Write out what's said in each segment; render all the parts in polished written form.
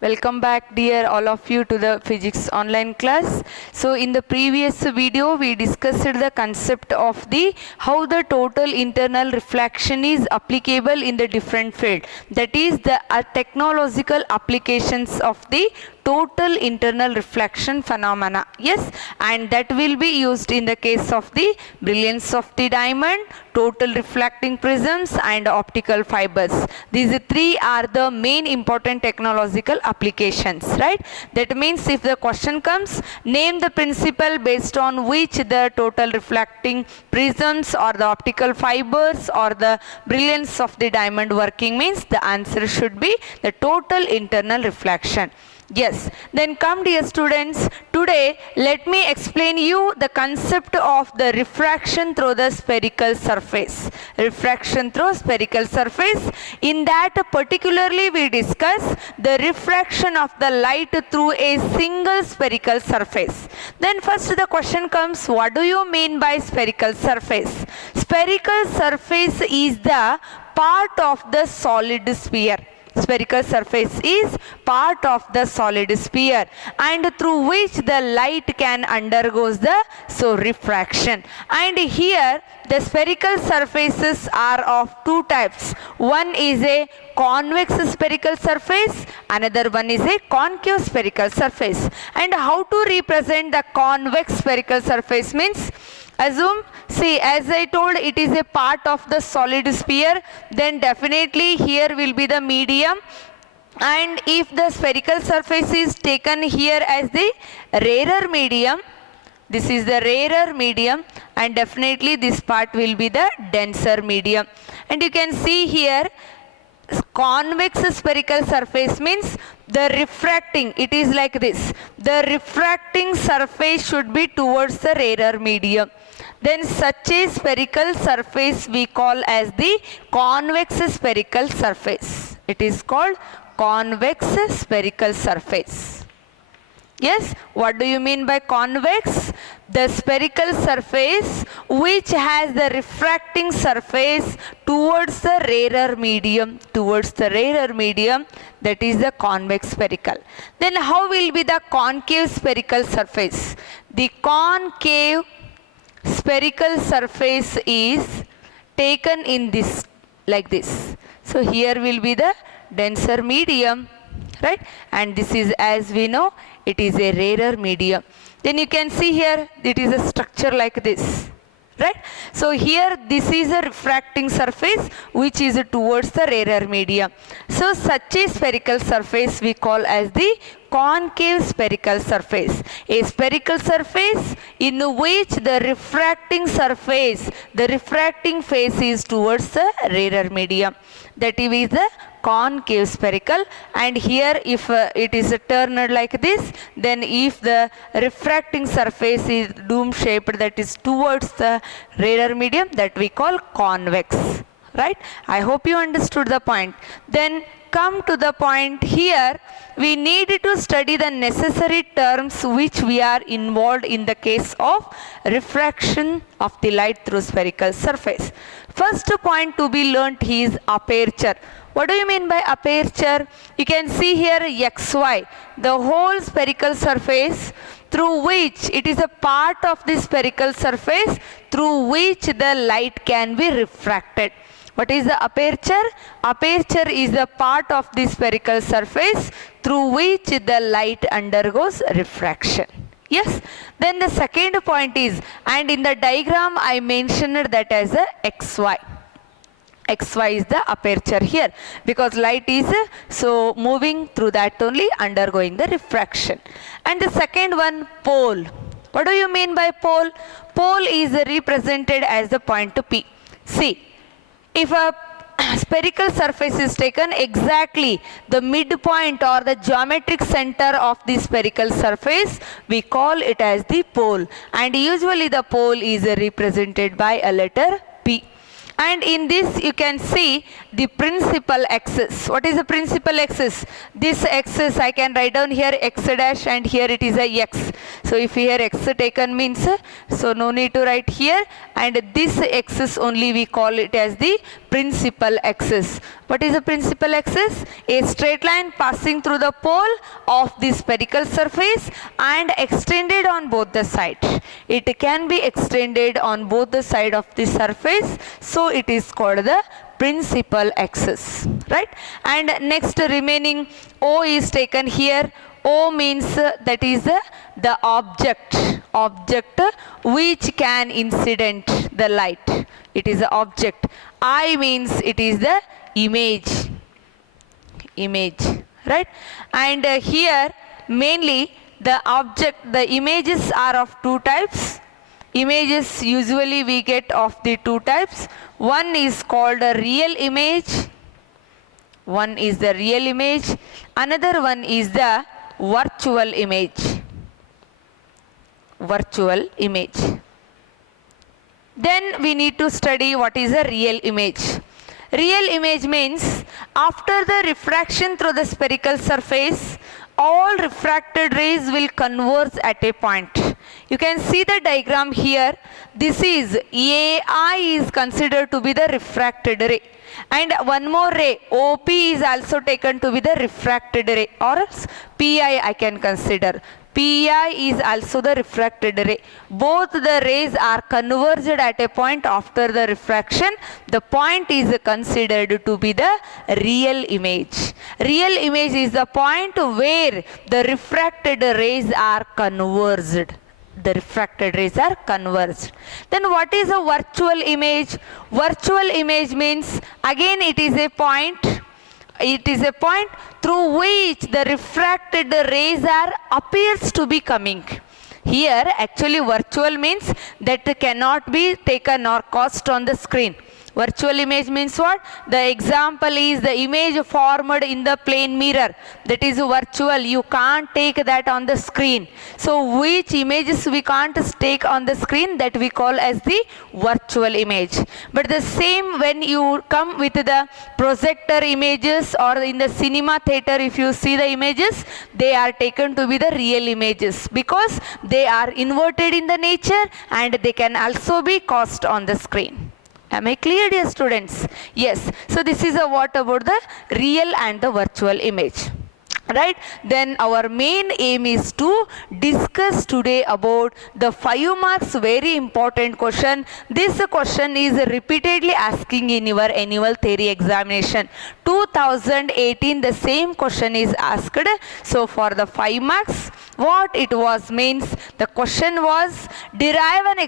Welcome back dear all of you to the physics online class. So in the previous video we discussed the concept of the how the total internal reflection is applicable in the different field. That is the technological applications of the total internal reflection phenomena. Yes, and that will be used in the case of the brilliance of the diamond, total reflecting prisms and optical fibers. These three are the main important technological applications, right? That means if the question comes, name the principle based on which the total reflecting prisms or the optical fibers or the brilliance of the diamond working, means the answer should be the total internal reflection. Yes, then come dear students, today let me explain you the concept of the refraction through the spherical surface. Refraction through spherical surface. In that particularly we discuss the refraction of the light through a single spherical surface. Then first the question comes, what do you mean by spherical surface? Spherical surface is the part of the solid sphere. Spherical surface is part of the solid sphere and through which the light can undergoes the refraction. And here the spherical surfaces are of two types. One is a convex spherical surface, another one is a concave spherical surface. And how to represent the convex spherical surface means, assume, see, as I told, it is a part of the solid sphere, then definitely here will be the medium. And if the spherical surface is taken here as the rarer medium, this is the rarer medium, and definitely this part will be the denser medium. And you can see here, convex spherical surface means the refracting, it is like this, the refracting surface should be towards the rarer medium. Then such a spherical surface we call as the convex spherical surface. It is called convex spherical surface. Yes, what do you mean by convex? The spherical surface which has the refracting surface towards the rarer medium, that is the convex spherical. Then how will be the concave spherical surface? The concave spherical surface is taken in this, like this. So here will be the denser medium, right? And this is, as we know, it is a rarer medium. Then you can see here, it is a structure like this, right? So here this is a refracting surface which is towards the rarer medium. So such a spherical surface we call as the concave spherical surface. A spherical surface in which the refracting surface, the refracting face is towards the rarer medium. That is the concave spherical. And here if it is turned like this, then if the refracting surface is dome shaped, that is towards the rarer medium, that we call convex, right? I hope you understood the point. Then come to the point here, we need to study the necessary terms which we are involved in the case of refraction of the light through spherical surface. First point to be learnt is aperture. What do you mean by aperture? You can see here xy, the whole spherical surface through which, it is a part of the spherical surface through which the light can be refracted. What is the aperture? Aperture is the part of the spherical surface through which the light undergoes refraction. Yes. Then the second point is, and in the diagram I mentioned that as a xy. XY is the aperture here because light is so moving through that only, undergoing the refraction. And the second one, pole. What do you mean by pole? Pole is represented as the point P. See, if a spherical surface is taken, exactly the midpoint or the geometric center of the spherical surface, we call it as the pole. And usually the pole is represented by a letter P. And in this you can see, the principal axis. What is the principal axis? This axis I can write down here x dash, and here it is a x. So if here x taken means, so no need to write here, and this axis only we call it as the principal axis. What is the principal axis? A straight line passing through the pole of the spherical surface and extended on both the sides. It can be extended on both the side of the surface, so it is called the principal axis, right? And next remaining O is taken here. O means that is the object which can incident the light. It is the object. I means it is the image, right? And here mainly the object, the images are of two types. Images usually we get of the two types. One is called a real image. One is the real image. Another one is the virtual image. Virtual image. Then we need to study what is a real image. Real image means after the refraction through the spherical surface, all refracted rays will converge at a point. You can see the diagram here. This is AI is considered to be the refracted ray. And one more ray, OP, is also taken to be the refracted ray, or PI I can consider. PI is also the refracted ray. Both the rays are converged at a point after the refraction. The point is considered to be the real image. Real image is the point where the refracted rays are converged. The refracted rays are converged. Then what is a virtual image? Virtual image means again it is a point. It is a point through which the refracted rays are appears to be coming. Here actually virtual means that cannot be taken or cast on the screen. Virtual image means what? The example is the image formed in the plane mirror. That is virtual. You can't take that on the screen. So which images we can't take on the screen, that we call as the virtual image. But the same when you come with the projector images or in the cinema theater, if you see the images, they are taken to be the real images because they are inverted in the nature and they can also be cast on the screen. Am I clear, dear students? Yes. So this is what about the real and the virtual image. Right? Then our main aim is to discuss today about the 5 marks very important question. This question is repeatedly asking in your annual theory examination. 2018 the same question is asked. So for the 5 marks, what it was means, the question was derive an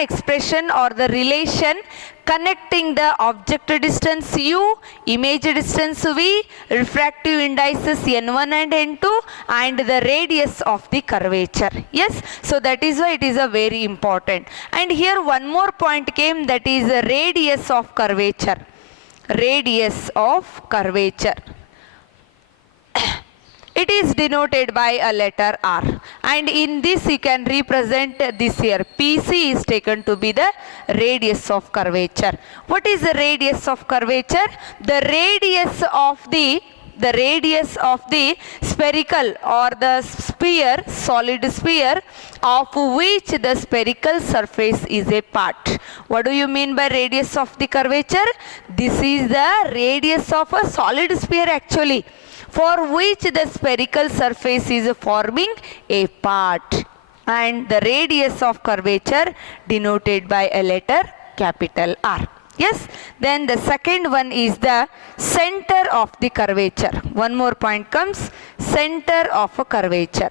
expression or the relation connecting the object distance u, image distance v, refractive indices n1 and n2 and the radius of the curvature. Yes, so that is why it is a very important. And here one more point came, that is the radius of curvature. Radius of curvature. It is denoted by a letter R, and in this you can represent this here. PC is taken to be the radius of curvature. What is the radius of curvature? The radius of the spherical or the sphere, solid sphere, of which the spherical surface is a part. What do you mean by radius of the curvature? This is the radius of a solid sphere actually, for which the spherical surface is forming a part, and the radius of curvature denoted by a letter capital R. Yes, then the second one is the center of the curvature. One more point comes, center of a curvature.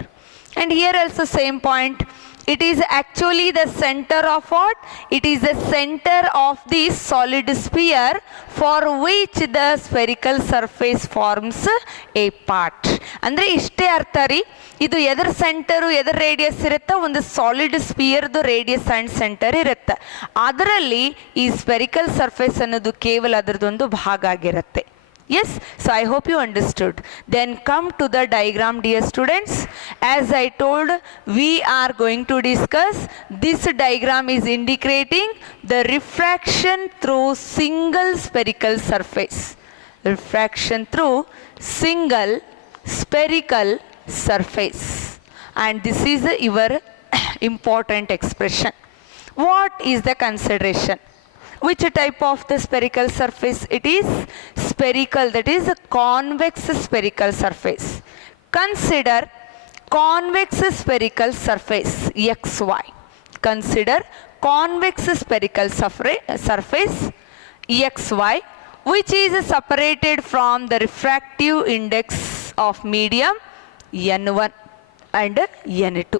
And here also same point. It is actually the center of what? It is the center of the solid sphere for which the spherical surface forms a part. Andre ishte artha ri, idu edar center edar radius irutte, ಒಂದು solid sphere ದು radius and center ಇರುತ್ತೆ. ಅದರಲ್ಲಿ ಈ spherical surface ಅನ್ನೋದು ಕೇವಲ ಅದರದೊಂದು ಭಾಗ ಆಗಿರುತ್ತೆ. Yes, so I hope you understood. Then come to the diagram, dear students. As I told, we are going to discuss, this diagram is indicating the refraction through single spherical surface. Refraction through single spherical surface. And this is your important expression. What is the consideration? Which type of the spherical surface it is? Spherical, that is a convex spherical surface. Consider convex spherical surface XY. Consider convex spherical surface XY, which is separated from the refractive index of medium N1 and N2.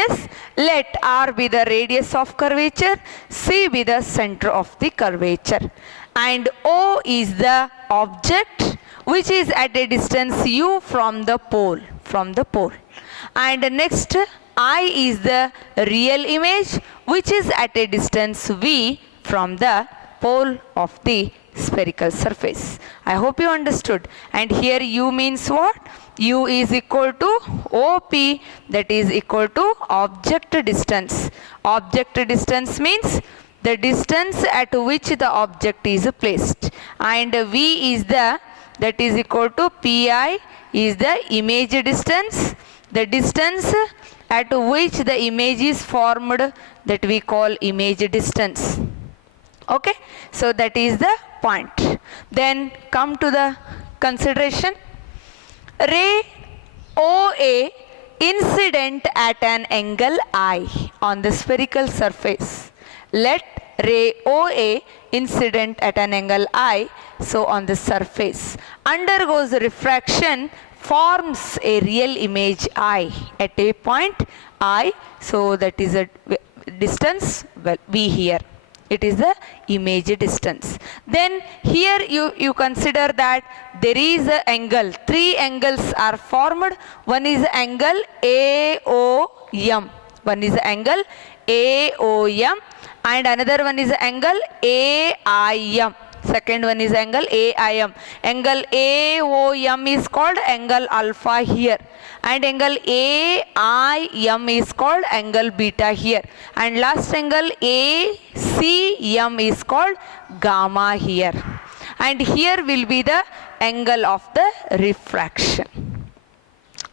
Yes, let R be the radius of curvature, C be the center of the curvature, and O is the object which is at a distance U from the pole. And next, I is the real image which is at a distance V from the pole of the spherical surface. I hope you understood. And here U means what? U is equal to OP, that is equal to object distance. Object distance means the distance at which the object is placed. And V is that is equal to PI is the image distance. The distance at which the image is formed, that we call image distance. Okay, so that is the point. Then come to the consideration. Ray OA incident at an angle I on the spherical surface. Let ray OA incident at an angle I, so on the surface, undergoes refraction, forms a real image I at a point I, so that is a distance, well, V here. It is the image distance. Then here you consider that there is an angle. Three angles are formed. One is angle AOM. One is angle AOM, and another one is angle AIM. Second one is angle AIM. Angle AOM is called angle alpha here, and angle AIM is called angle beta here, and last angle ACM is called gamma here. And here will be the angle of the refraction.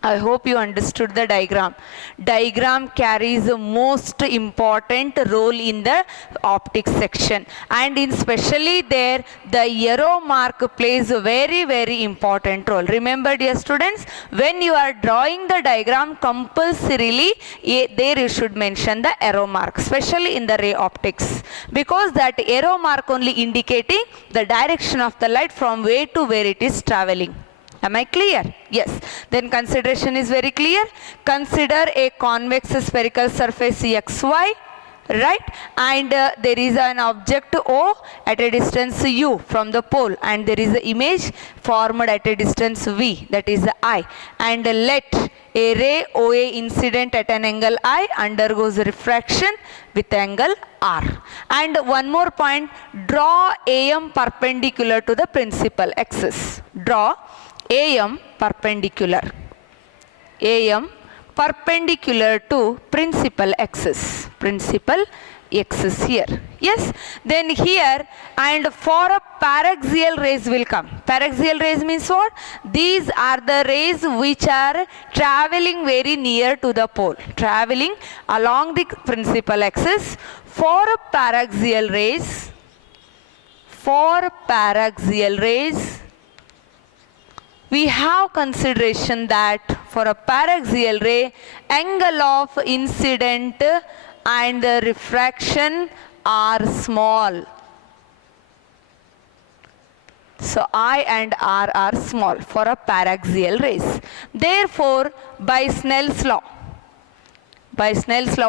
I hope you understood the diagram. Diagram carries the most important role in the optics section, and in specially there the arrow mark plays a very important role. Remember, dear students, when you are drawing the diagram, compulsorily there you should mention the arrow mark, especially in the ray optics, because that arrow mark only indicating the direction of the light from where to where it is traveling. Am I clear? Yes. Then consideration is very clear. Consider a convex spherical surface XY, right? And there is an object O at a distance U from the pole, and there is an image formed at a distance V, that is the I. And let a ray OA incident at an angle I undergoes refraction with angle R. And one more point, draw AM perpendicular to the principal axis. Draw AM perpendicular to principal axis here. Yes, then here, and for a paraxial rays will come. Paraxial rays means what? These are the rays which are traveling very near to the pole, traveling along the principal axis. For paraxial rays, we have consideration that for a paraxial ray, angle of incident and the refraction are small. So I and R are small for a paraxial rays. Therefore, by Snell's law,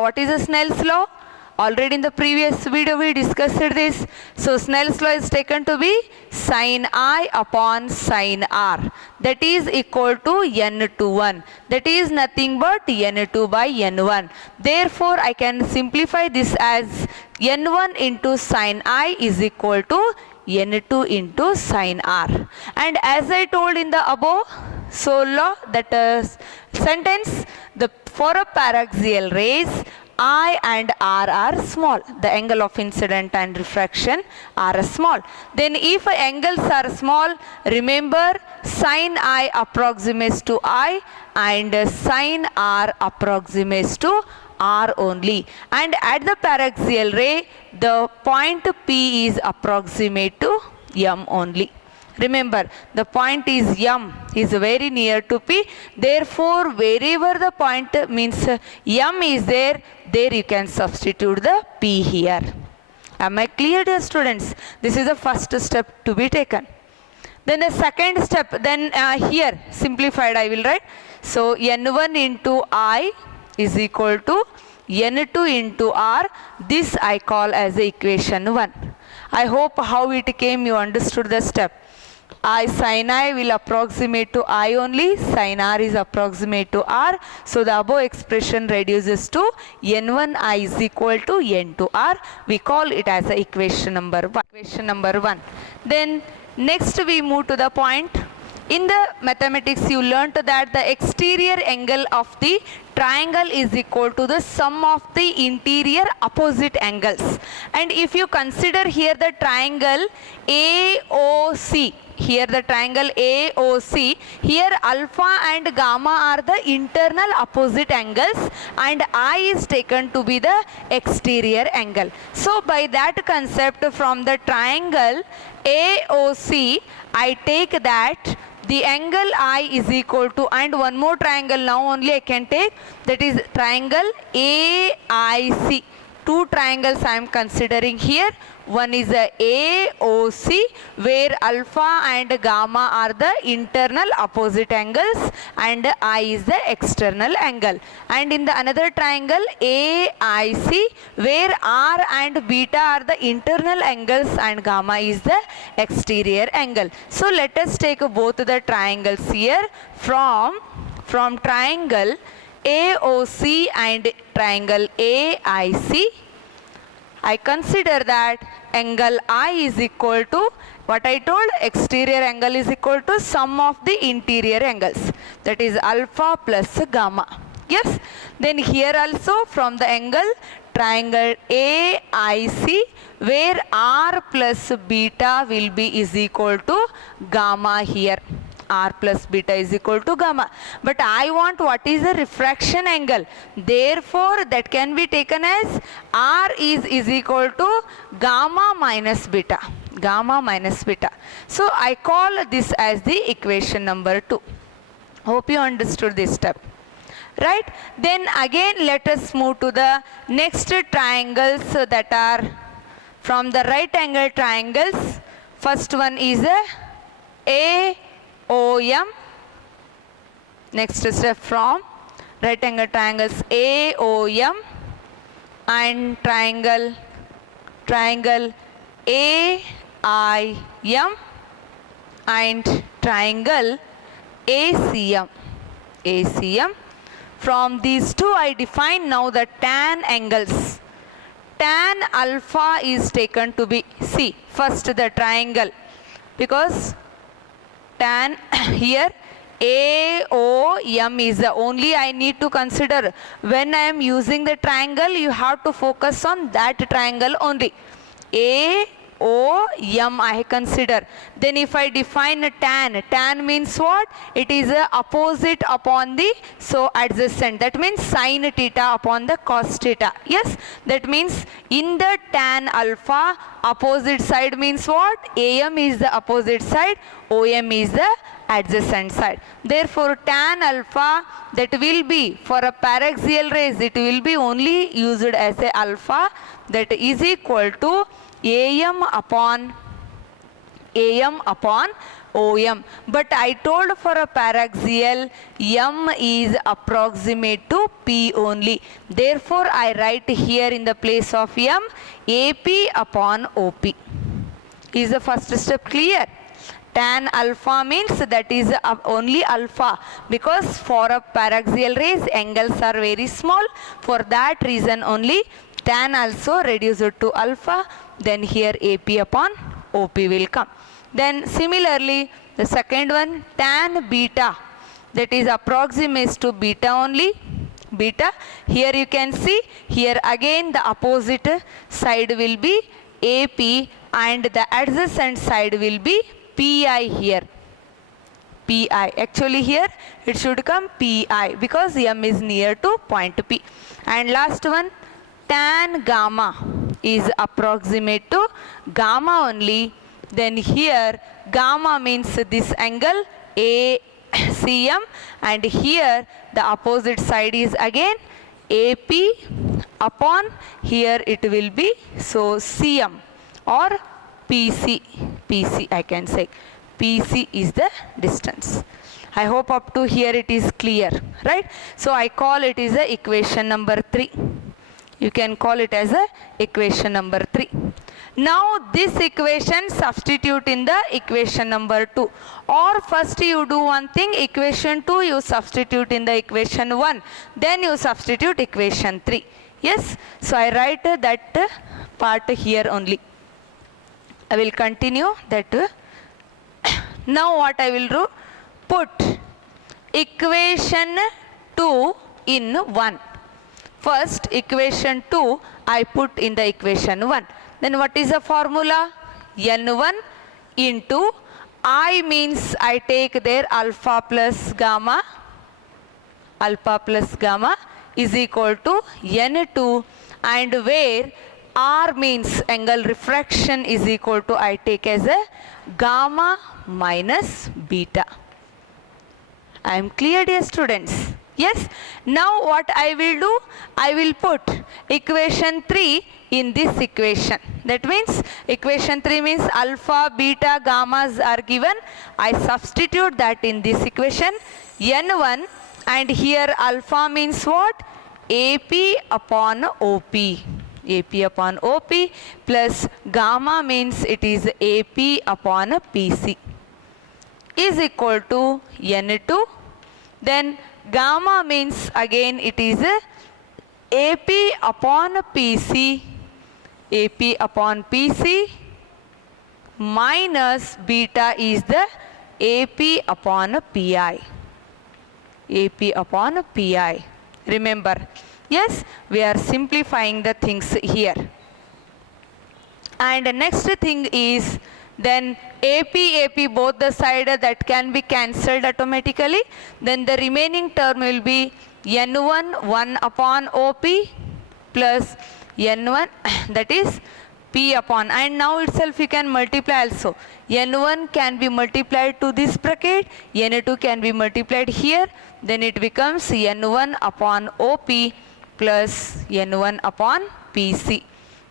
what is a Snell's law? Already in the previous video we discussed this. So Snell's law is taken to be sin I upon sin R, that is equal to n21. That is nothing but n2 by n1. Therefore I can simplify this as n1 into sin I is equal to N2 into sine r. And as I told in the above law, that sentence, for a paraxial rays, I and R are small. The angle of incident and refraction are small. Then if angles are small, remember sine I approximates to I and sine R approximates to R only. And at the paraxial ray, the point P is approximate to M only. Remember, the point is M, is very near to P. Therefore, wherever the point means M is there you can substitute the P here. Am I clear, dear students? This is the first step to be taken. Then the second step, then here simplified I will write. So, N1 into I is equal to N2 into R. This I call as equation 1. I hope how it came you understood the step. I sin I will approximate to I only, sin R is approximate to R. So the above expression reduces to N1I is equal to N2R. We call it as a equation number 1. Equation number 1. Then next we move to the point. In the mathematics you learnt that the exterior angle of the triangle is equal to the sum of the interior opposite angles. And if you consider here the triangle AOC, here the triangle AOC, here alpha and gamma are the internal opposite angles and I is taken to be the exterior angle. So by that concept, from the triangle AOC, I take that the angle I is equal to, and one more triangle now only I can take, that is triangle AIC. Two triangles I am considering here. One is a AOC, where alpha and gamma are the internal opposite angles and I is the external angle. And in the another triangle AIC, where R and beta are the internal angles and gamma is the exterior angle. So let us take both the triangles here. From triangle AOC and triangle AIC, I consider that angle I is equal to, what I told, exterior angle is equal to sum of the interior angles, that is alpha plus gamma. Yes. Then here also from the angle triangle AIC, where R plus beta will be is equal to gamma here. R plus beta is equal to gamma. But I want what is the refraction angle. Therefore, that can be taken as R is equal to gamma minus beta. Gamma minus beta. So, I call this as the equation number 2. Hope you understood this step. Right? Then again let us move to the next triangles that are from the right angle triangles. First one is a AOM. Next step from right angle triangles AOM and triangle AIM and triangle ACM. From these two I define now the tan angles. Tan alpha is taken to be, see, first the triangle, because tan here AOM is the only I need to consider. When I am using the triangle, you have to focus on that triangle only. AOM I consider. Then if I define a tan means what? It is a opposite upon the, so adjacent. That means sin theta upon the cos theta. Yes, that means in the tan alpha, opposite side means what? AM is the opposite side, OM is the adjacent side. Therefore, tan alpha, that will be for a paraxial rays, it will be only used as a alpha, that is equal to AM upon OM. But I told for a paraxial, M is approximate to P only. Therefore, I write here in the place of M, AP upon OP. Is the first step clear? Tan alpha means that is only alpha, because for a paraxial rays angles are very small. For that reason only tan also reduced to alpha. Then here AP upon OP will come. Then similarly, the second one, tan beta, that is approximates to beta only. Beta, here you can see, here again the opposite side will be AP and the adjacent side will be PI here. PI, actually here it should come PI because M is near to point P. And last one, tan gamma is approximate to gamma only. Then here gamma means this angle ACM, and here the opposite side is again AP upon, here it will be so CM or PC. PC I can say. PC is the distance. I hope up to here it is clear, right? So I call it is a equation number 3. You can call it as a equation number 3. Now this equation substitute in the equation number 2, or first you do one thing, equation 2 you substitute in the equation 1, then you substitute equation 3. Yes, so I write that part here only. I will continue that. Now what I will do, put equation 2 in 1. First equation 2 I put in the equation 1. Then what is the formula? N1 into I means I take there alpha plus gamma is equal to N2, and where R means angle refraction is equal to I take as a gamma minus beta. I am clear, dear students? Yes. Now what I will do, I will put equation 3 in this equation. That means equation 3 means alpha, beta, gammas are given. I substitute that in this equation N1, and here alpha means what? AP upon OP. AP upon OP plus gamma means it is AP upon PC is equal to N2. Then gamma means again it is AP upon PC, AP upon PC minus beta is the AP upon PI, AP upon PI. Remember, yes, we are simplifying the things here. And the next thing is, then AP both the side that can be cancelled automatically. Then the remaining term will be N1 1 upon OP plus N1 that is P upon, and now itself you can multiply also. N1 can be multiplied to this bracket, N2 can be multiplied here, then it becomes N1 upon OP plus N1 upon PC.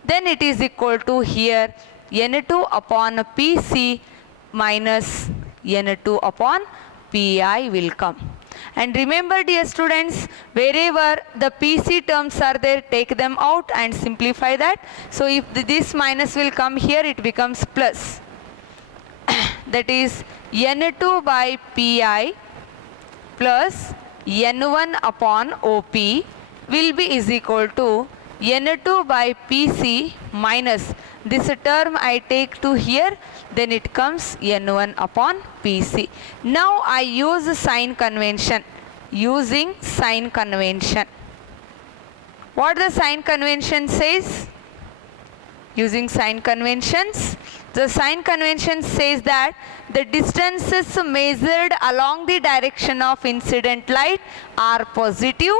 Then it is equal to here N2 upon PC minus N2 upon PI will come. And remember, dear students, wherever the PC terms are there, take them out and simplify that. So if this minus will come here, it becomes plus. That is N2 by PI plus N1 upon OP will be is equal to N2 by PC minus this term I take to here, then it comes N1 upon PC. Now I use sign convention. Using sign convention. What the sign convention says? Using sign conventions, the sign convention says that the distances measured along the direction of incident light are positive.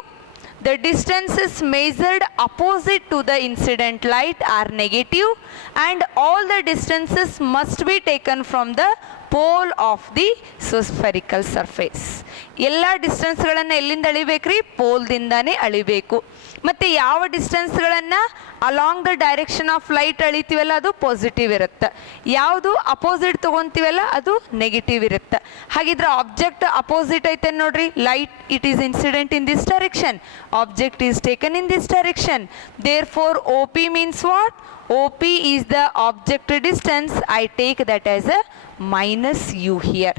The distances measured opposite to the incident light are negative, and all the distances must be taken from the pole of the spherical surface. ಎಲ್ಲ ಡಿಸ್ಟೆನ್ಸ್ಗಳನ್ನು ಎಲ್ಲಿಂದ ಅಳಿಬೇಕ್ರಿ? ಪೋಲ್ದಿಂದಾನೇ ಅಳಿಬೇಕು. ಮತ್ತು ಯಾವ ಡಿಸ್ಟೆನ್ಸ್ಗಳನ್ನು along the direction of light ಅಳಿತೀವಲ್ಲ ಅದು positive ಇರುತ್ತೆ, ಯಾವುದು ಅಪೋಸಿಟ್ ತೊಗೊತೀವಲ್ಲ ಅದು ನೆಗೆಟಿವ್ ಇರುತ್ತೆ. ಹಾಗಿದ್ರೆ ಆಬ್ಜೆಕ್ಟ್ ಅಪೋಸಿಟ್ ಐತೆ ನೋಡ್ರಿ, light it is incident in this direction, object is taken in this direction. Therefore OP means what? OP is the object distance. I take that as a minus u here,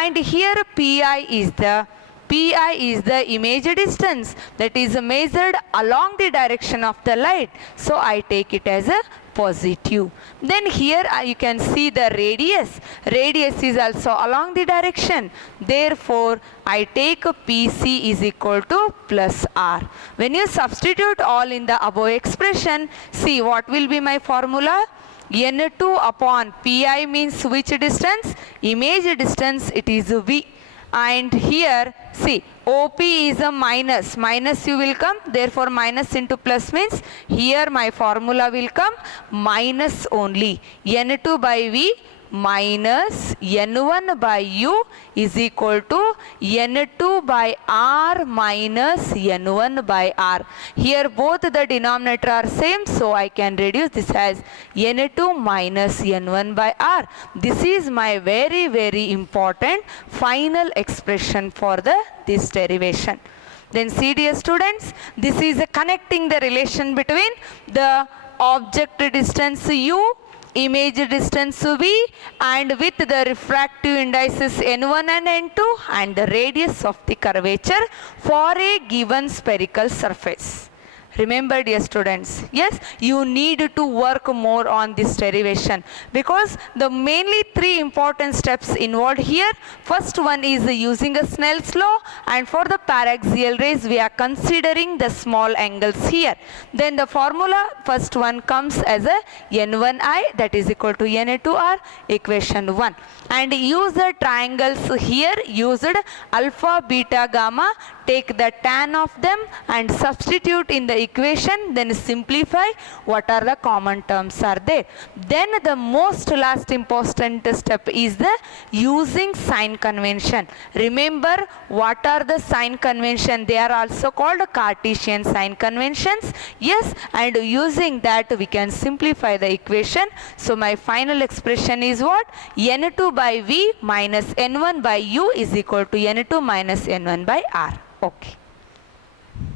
and here PI is the image distance that is measured along the direction of the light, so I take it as a positive. Then here you can see the radius. Radius is also along the direction. Therefore, I take PC is equal to plus R. When you substitute all in the above expression, see what will be my formula? N2 upon Pi means which distance? Image distance, it is V. And here see OP is a minus, minus you will come, therefore minus into plus means here my formula will come minus only. N2 by V minus N1 by U is equal to N2 by R minus N1 by R. Here both the denominator are same, so I can reduce this as N2 minus N1 by R. This is my very important final expression for this derivation. Then see dear students, this is connecting the relation between the object distance U, image distance V, and with the refractive indices N1 and N2 and the radius of the curvature for a given spherical surface. Remember dear students, yes, you need to work more on this derivation because the mainly three important steps involved here. First one is using a Snell's law, and for the paraxial rays we are considering the small angles here. Then the formula, first one comes as a N1I, that is equal to N2R, equation 1. And use the triangles here, used alpha, beta, gamma, take the tan of them and substitute in the equation, then simplify what are the common terms are there. Then the most last important step is the using sign convention. Remember what are the sign convention? They are also called Cartesian sign conventions. Yes, and using that we can simplify the equation. So my final expression is what? N2 by V minus N1 by U is equal to N2 minus N1 by R. Okay.